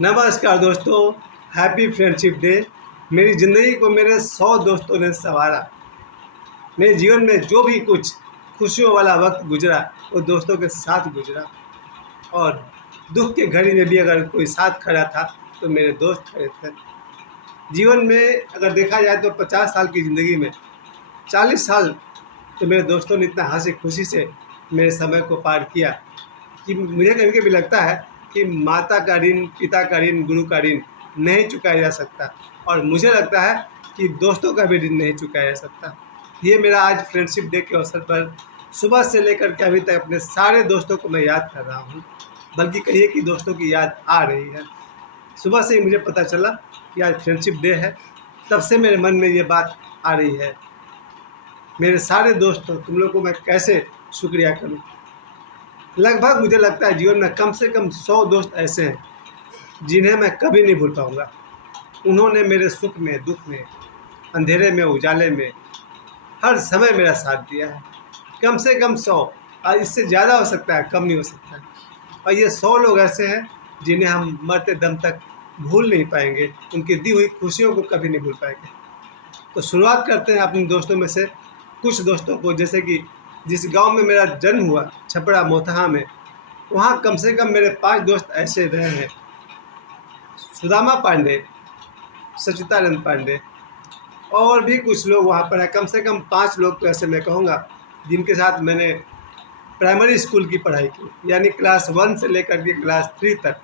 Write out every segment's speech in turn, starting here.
नमस्कार दोस्तों, happy friendship day. मेरी ज़िंदगी को मेरे 100 दोस्तों ने संवारा। मेरे जीवन में जो भी कुछ खुशियों वाला वक्त गुजरा वो दोस्तों के साथ गुजरा। और दुख के घड़ी में भी अगर कोई साथ खड़ा था तो मेरे दोस्त खड़े थे। जीवन में अगर देखा जाए तो 50 साल की ज़िंदगी में 40 साल तो मेरे दोस्तों ने इतना हंसी खुशी से मेरे समय को पार किया कि मुझे कभी कभी लगता है कि माता का ऋण, पिता का ऋण, गुरु का ऋण नहीं चुकाया जा सकता। और मुझे लगता है कि दोस्तों का भी ऋण नहीं चुकाया जा सकता। ये मेरा आज फ्रेंडशिप डे के अवसर पर सुबह से लेकर के अभी तक अपने सारे दोस्तों को मैं याद कर रहा हूँ, बल्कि कहिए कि दोस्तों की याद आ रही है। सुबह से ही मुझे पता चला कि आज फ्रेंडशिप डे है, तब से मेरे मन में ये बात आ रही है। मेरे सारे दोस्तों, तुम लोग को मैं कैसे शुक्रिया करूं। लगभग मुझे लगता है जीवन में कम से कम 100 दोस्त ऐसे हैं जिन्हें मैं कभी नहीं भूल पाऊंगा। उन्होंने मेरे सुख में, दुख में, अंधेरे में, उजाले में हर समय मेरा साथ दिया है। कम से कम 100, और इससे ज़्यादा हो सकता है, कम नहीं हो सकता है। और ये 100 लोग ऐसे हैं जिन्हें हम मरते दम तक भूल नहीं पाएंगे, उनकी दी हुई खुशियों को कभी नहीं भूल पाएंगे। तो शुरुआत करते हैं अपने दोस्तों में से कुछ दोस्तों को। जैसे कि जिस गांव में मेरा जन्म हुआ, छपरा मोतहा में, वहाँ कम से कम मेरे 5 दोस्त ऐसे रहे हैं। सुदामा पांडे, सचितानंद पांडे और भी कुछ लोग वहाँ पर हैं। कम से कम 5 लोग तो ऐसे मैं कहूँगा जिनके साथ मैंने प्राइमरी स्कूल की पढ़ाई की, यानी क्लास 1 से लेकर के क्लास 3 तक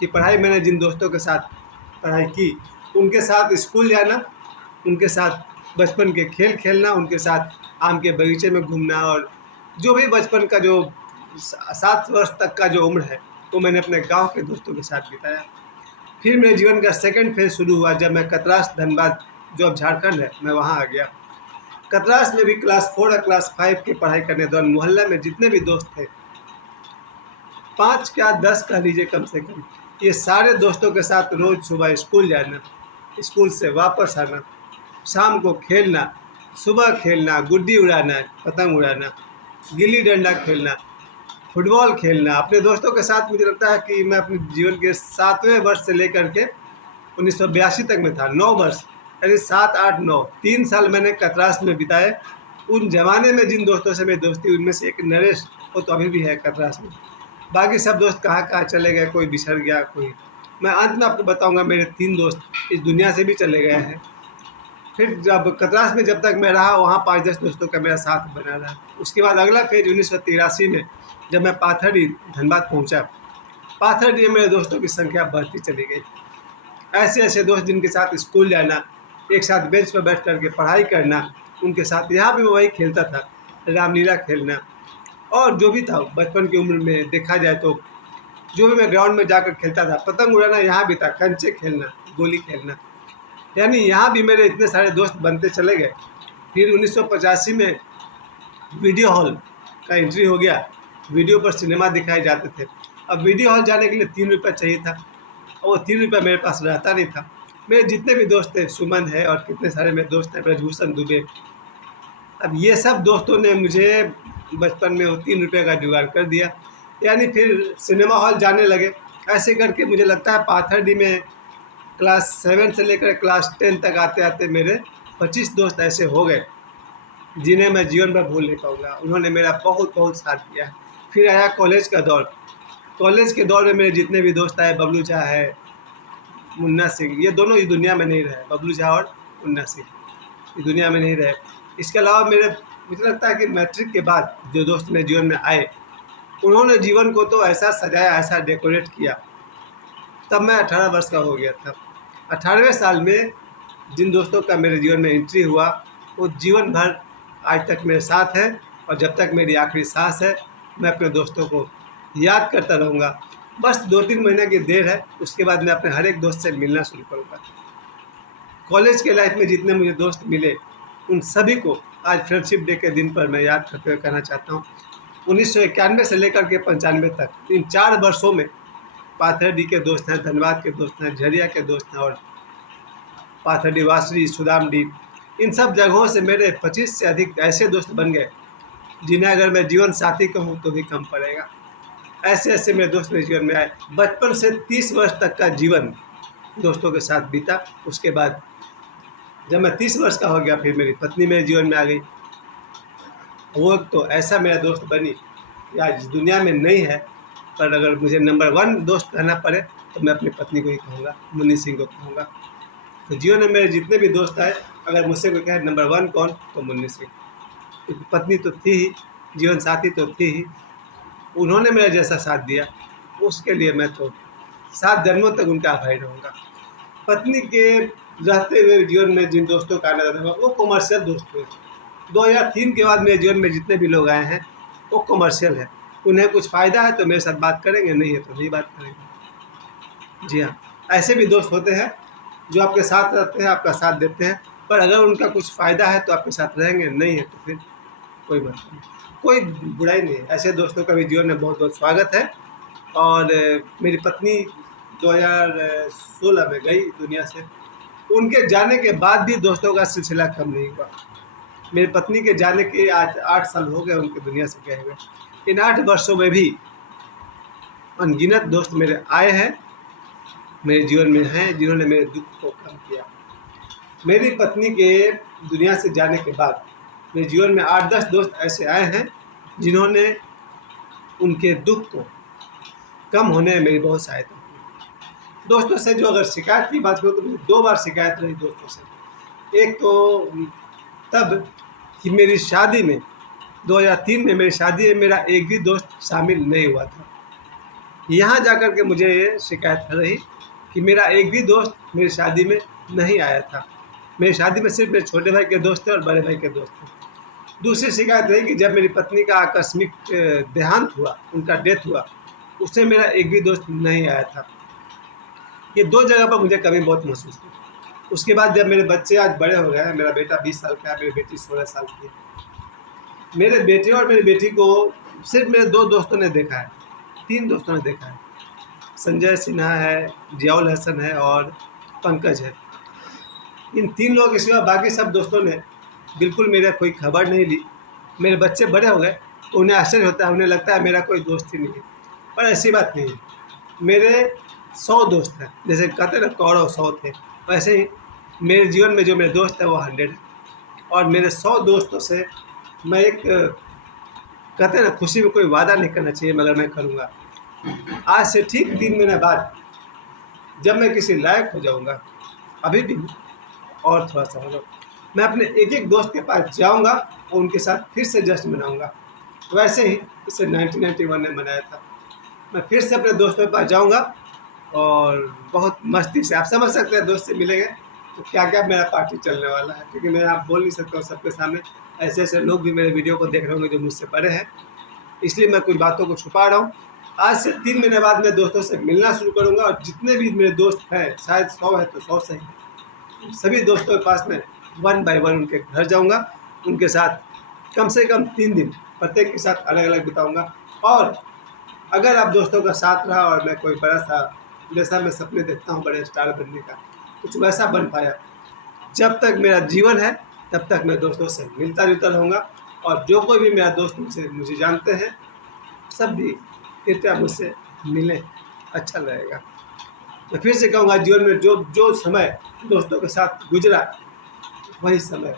की पढ़ाई मैंने जिन दोस्तों के साथ पढ़ाई की, उनके साथ स्कूल जाना, उनके साथ बचपन के खेल खेलना, उनके साथ आम के बगीचे में घूमना, और जो भी बचपन का जो 7 वर्ष तक का जो उम्र है वो मैंने अपने गांव के दोस्तों के साथ बिताया। फिर मेरे जीवन का सेकंड फेज शुरू हुआ जब मैं कतरास, धनबाद जो अब झारखंड है, मैं वहाँ आ गया। कतरास में भी क्लास 4 और क्लास 5 की पढ़ाई करने दौरान मोहल्ले में जितने भी दोस्त थे, 5 क्या 10 कह लीजिए कम से कम, ये सारे दोस्तों के साथ रोज़ सुबह स्कूल जाना, स्कूल से वापस आना, शाम को खेलना, सुबह खेलना, गुड्डी उड़ाना, पतंग उड़ाना, गिल्ली डंडा खेलना, फुटबॉल खेलना अपने दोस्तों के साथ। मुझे लगता है कि मैं अपने जीवन के 7वें वर्ष से लेकर के 1982 तक में था, 9 वर्ष, यानी 7, 8, 9, 3 साल मैंने कतरास में बिताए। उन जमाने में जिन दोस्तों से मेरी दोस्ती, उनमें से एक नरेश, वो तो अभी भी है कतरास में। बाकी सब दोस्त कहाँ कहाँ चले गए, कोई बिछड़ गया, कोई। मैं अंत में आपको बताऊंगा मेरे 3 दोस्त इस दुनिया से भी चले गए हैं। फिर जब कतरास में जब तक मैं रहा, वहाँ 5-10 दोस्तों का मेरा साथ बना रहा। उसके बाद अगला फेज 1983 में जब मैं पाथरडी, धनबाद पहुँचा, पाथरडी में मेरे दोस्तों की संख्या बढ़ती चली गई। ऐसे ऐसे दोस्त जिनके साथ स्कूल जाना, एक साथ बेंच पर बैठ करके पढ़ाई करना, उनके साथ यहाँ भी मैं वही खेलता था, रामलीला खेलना, और जो भी था बचपन की उम्र में देखा जाए तो जो भी मैं ग्राउंड में जाकर खेलता था, पतंग उड़ाना यहाँ भी था, कंचे खेलना, गोली खेलना, यानी यहाँ भी मेरे इतने सारे दोस्त बनते चले गए। फिर 1985 में वीडियो हॉल का एंट्री हो गया। वीडियो पर सिनेमा दिखाए जाते थे। अब वीडियो हॉल जाने के लिए 3 रुपये चाहिए था, और वो 3 रुपये मेरे पास रहता नहीं था। मेरे जितने भी दोस्त थे, सुमन है और कितने सारे मेरे दोस्त हैं, ब्रजभूषण दुबे, अब ये सब दोस्तों ने मुझे बचपन में वो 3 रुपये का जुगाड़ कर दिया, यानी फिर सिनेमा हॉल जाने लगे। ऐसे करके मुझे लगता है पाथरडी में क्लास 7 से लेकर क्लास 10 तक आते आते मेरे 25 दोस्त ऐसे हो गए जिन्हें मैं जीवन भर भूल नहीं पाऊँगा। उन्होंने मेरा बहुत बहुत साथ दिया है। फिर आया कॉलेज का दौर। कॉलेज के दौर में मेरे जितने भी दोस्त आए, बबलू झा है, मुन्ना सिंह, ये दोनों इस दुनिया में नहीं रहे। बबलू झा और मुन्ना सिंह इस दुनिया में नहीं रहे। इसके अलावा मुझे लगता है कि मैट्रिक के बाद जो दोस्त मेरे जीवन में आए, उन्होंने जीवन को तो ऐसा सजाया, ऐसा डेकोरेट किया। तब मैं 18 वर्ष का हो गया था। 18वें साल में जिन दोस्तों का मेरे जीवन में एंट्री हुआ, वो जीवन भर आज तक मेरे साथ है, और जब तक मेरी आखिरी सांस है मैं अपने दोस्तों को याद करता रहूँगा। बस 2-3 महीने की देर है, उसके बाद मैं अपने हर एक दोस्त से मिलना शुरू करूँगा। कॉलेज के लाइफ में जितने मुझे दोस्त मिले, उन सभी को आज फ्रेंडशिप डे के दिन पर मैं याद करते हुए कहना चाहता हूँ। 1991 से लेकर के 95 तक, इन 4 वर्षों में पाथरडी के दोस्त हैं, धनबाद के दोस्त हैं, झरिया के दोस्त हैं, और पाथरडी, वासरी, सुदामडी, इन सब जगहों से मेरे 25 से अधिक ऐसे दोस्त बन गए जिन्हें अगर मैं जीवन साथी कहूँ तो भी कम पड़ेगा। ऐसे ऐसे मेरे दोस्त मेरे जीवन में आए। बचपन से 30 वर्ष तक का जीवन दोस्तों के साथ बीता। उसके बाद जब मैं 30 वर्ष का हो गया, फिर मेरी पत्नी मेरे जीवन में आ गई। वो तो ऐसा मेरा दोस्त बनी कि आज इस दुनिया में नहीं है, पर अगर मुझे नंबर 1 दोस्त कहना पड़े तो मैं अपनी पत्नी को ही कहूँगा, मुन्नी सिंह को कहूँगा। तो जीवन में मेरे जितने भी दोस्त आए, अगर मुझसे कोई कहे नंबर 1 कौन, तो मुन्नी सिंह। क्योंकि पत्नी तो थी ही, जीवन साथी तो थी ही, उन्होंने मेरा जैसा साथ दिया, उसके लिए मैं तो 7 जन्मों तक उनका आभारी रहूँगा। पत्नी के रहते हुए जीवन में जिन दोस्तों का आना रहा वो कॉमर्शियल दोस्त हुए। 2003 के बाद मेरे जीवन में जितने भी लोग आए हैं वो कॉमर्शियल है। उन्हें कुछ फ़ायदा है तो मेरे साथ बात करेंगे, नहीं है तो नहीं बात करेंगे। जी हाँ, ऐसे भी दोस्त होते हैं जो आपके साथ रहते हैं, आपका साथ देते हैं, पर अगर उनका कुछ फ़ायदा है तो आपके साथ रहेंगे, नहीं है तो फिर कोई बात नहीं, कोई बुराई नहीं है। ऐसे दोस्तों का भी जीवन में बहुत बहुत स्वागत है। और मेरी पत्नी 2016 में गई दुनिया से। उनके जाने के बाद भी दोस्तों का सिलसिला कम नहीं हुआ। मेरी पत्नी के जाने के आज 8 साल हो गए उनके दुनिया से गए हुए। इन 8 वर्षों में भी अनगिनत दोस्त मेरे आए हैं, मेरे जीवन में हैं, जिन्होंने मेरे दुख को कम किया। मेरी पत्नी के दुनिया से जाने के बाद मेरे जीवन में 8-10 दोस्त ऐसे आए हैं जिन्होंने उनके दुख को कम होने में मेरी बहुत सहायता की। दोस्तों से जो अगर शिकायत की बात करूँ तो मुझे 2 बार शिकायत रही दोस्तों से। एक तो तब कि मेरी शादी में 2003 में मेरी शादी में मेरा एक भी दोस्त शामिल नहीं हुआ था। यहाँ जाकर के मुझे ये शिकायत रही कि मेरा एक भी दोस्त मेरी शादी में नहीं आया था। मेरी शादी में सिर्फ मेरे छोटे भाई के दोस्त थे और बड़े भाई के दोस्त थे। दूसरी शिकायत रही कि जब मेरी पत्नी का आकस्मिक देहांत हुआ, उनका डेथ हुआ, उससे मेरा एक भी दोस्त नहीं आया था। ये 2 जगह पर मुझे कमी बहुत महसूस हुई। उसके बाद जब मेरे बच्चे आज बड़े हो गए हैं, मेरा बेटा 20 साल का है, मेरी बेटी 16 साल की है। मेरे बेटे और मेरी बेटी को सिर्फ मेरे 2 दोस्तों ने देखा है, 3 दोस्तों ने देखा है। संजय सिन्हा है, जियाउल हसन है और पंकज है। इन 3 लोगों के सिवा बाकी सब दोस्तों ने बिल्कुल मेरा कोई खबर नहीं ली। मेरे बच्चे बड़े हो गए तो उन्हें आश्चर्य होता है, उन्हें लगता है मेरा कोई दोस्त ही नहीं है, पर ऐसी बात नहीं है। मेरे 100 दोस्त हैं, जैसे कहते हैं ना कौड़व 100 थे, वैसे ही मेरे जीवन में जो मेरे दोस्त है वो 100 है। और मेरे 100 दोस्तों से मैं एक कहते हैं ना खुशी में कोई वादा नहीं करना चाहिए, मगर मैं करूँगा। आज से ठीक 3 महीने बाद जब मैं किसी लायक हो जाऊँगा, अभी भी और थोड़ा-सा हो जाऊँ, मैं अपने एक-एक दोस्त के पास जाऊँगा और उनके साथ फिर से जश्न मनाऊँगा। वैसे ही इसे 1991 में मनाया था। मैं फिर से अपने दोस्तों के पास जाऊँगा और बहुत मस्ती से, आप समझ सकते हैं दोस्त से मिलेंगे तो क्या-क्या मेरा पार्टी चलने वाला है, क्योंकि मैं आप बोल नहीं सकता हूँ सबके सामने। ऐसे-ऐसे लोग भी मेरे वीडियो को देख रहे होंगे जो मुझसे बड़े हैं, इसलिए मैं कुछ बातों को छुपा रहा हूँ। आज से 3 महीने बाद मैं दोस्तों से मिलना शुरू करूँगा और जितने भी मेरे दोस्त हैं, शायद 100 है तो 100 सही, सभी दोस्तों के पास मैं 1 बाय 1 उनके घर जाऊँगा। उनके साथ कम से कम 3 दिन प्रत्येक के साथ अलग-अलग बिताऊँगा। और अगर आप दोस्तों का साथ रहा और मैं कोई बड़ा-सा, जैसा मैं सपने देखता हूँ बड़े स्टार बनने का, कुछ वैसा बन पाया, जब तक मेरा जीवन है तब तक मैं दोस्तों से मिलता-जुलता रहूँगा। और जो कोई भी मेरा दोस्त मुझे जानते हैं, सब भी कृपया मुझसे मिलें, अच्छा लगेगा। मैं फिर से कहूँगा, जीवन में जो समय दोस्तों के साथ गुजरा वही समय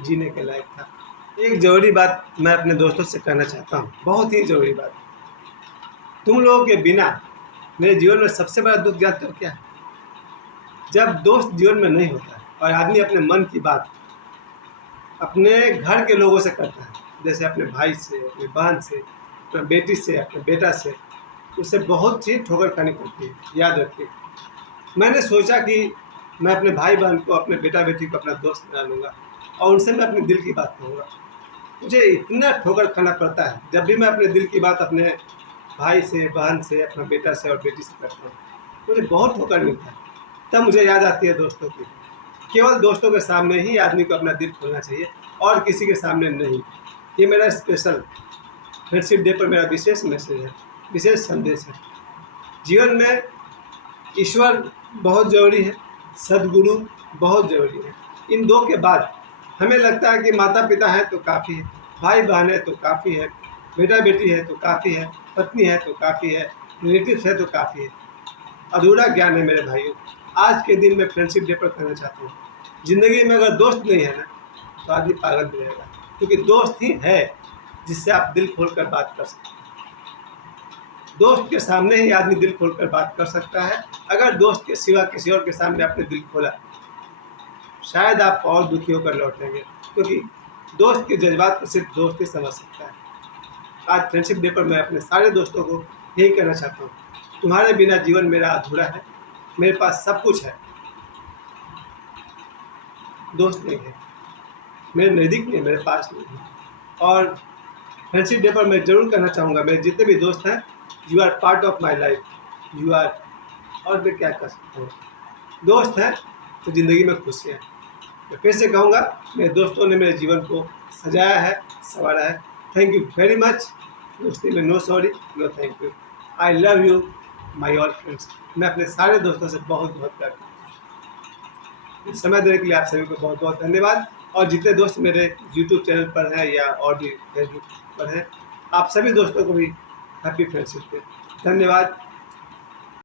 जीने के लायक था। एक ज़रूरी बात मैं अपने दोस्तों से कहना चाहता हूँ, बहुत ही ज़रूरी बात। तुम लोगों के बिना मेरे जीवन में सबसे बड़ा दुख जानते हो क्या है? जब दोस्त जीवन में नहीं होता है और आदमी अपने मन की बात अपने घर के लोगों से करता है, जैसे अपने भाई से, अपनी बहन से, अपने बेटी से, अपने बेटा से, उससे बहुत सी ठोकर खानी पड़ती है। याद रखिए, मैंने सोचा कि मैं अपने भाई बहन को, अपने बेटा बेटी को अपना दोस्त बना लूँगा और उनसे मैं अपने दिल की बात कहूँगा। मुझे इतना ठोकर खाना पड़ता है जब भी मैं अपने दिल की बात अपने भाई से, बहन से, अपने बेटा से और बेटी से करता हूँ, मुझे बहुत ठोकर मिलता है। तब मुझे याद आती है दोस्तों की। केवल दोस्तों के सामने ही आदमी को अपना दिल खोलना चाहिए और किसी के सामने नहीं। ये मेरा स्पेशल फ्रेंडशिप डे पर मेरा विशेष मैसेज है, विशेष संदेश है। जीवन में ईश्वर बहुत ज़रूरी है, सद्गुरु बहुत ज़रूरी है। इन 2 के बाद हमें लगता है कि माता पिता हैं तो काफ़ी है, भाई बहन है तो काफ़ी है, बेटा बेटी है तो काफ़ी है, पत्नी है तो काफ़ी है, रिलेटिव्स है तो काफ़ी है। अधूरा ज्ञान है मेरे भाइयों। आज के दिन मैं फ्रेंडशिप डे पर कहना चाहता हूँ, ज़िंदगी में अगर दोस्त नहीं है ना तो आदमी पागल भी रहेगा, क्योंकि दोस्त ही है जिससे आप दिल खोल कर बात कर सकते हैं। दोस्त के सामने ही आदमी दिल खोल कर बात कर सकता है। अगर दोस्त के सिवा किसी और के सामने आपने दिल खोला, शायद आप और दुखी होकर लौटेंगे, क्योंकि दोस्त के जज्बात को सिर्फ दोस्त ही समझ सकता है। आज फ्रेंडशिप डे पर मैं अपने सारे दोस्तों को यही कहना चाहता हूँ, तुम्हारे बिना जीवन मेरा अधूरा है। मेरे पास सब कुछ है, दोस्त नहीं है, मेरे नज़दीक नहीं, मेरे पास नहीं है। और फ्रेंडशिप डे पर मैं ज़रूर कहना चाहूँगा, मेरे जितने भी दोस्त हैं, you are part of my life, you are. और मैं क्या कर सकता हूँ, दोस्त हैं तो ज़िंदगी में खुशियाँ हैं। मैं फिर से कहूँगा, मेरे दोस्तों ने मेरे जीवन को सजाया है, संवारा है। Thank you very much. दोस्ती में no sorry, no thank you. I love you my all friends. मैं अपने सारे दोस्तों से बहुत बहुत प्यार करता हूँ। समय देने के लिए आप सभी को बहुत बहुत धन्यवाद। और जितने दोस्त मेरे यूट्यूब चैनल पर हैं या और भी फेसबुक पर हैं, आप सभी दोस्तों को भी हैप्पी फ्रेंडशिप डे। धन्यवाद।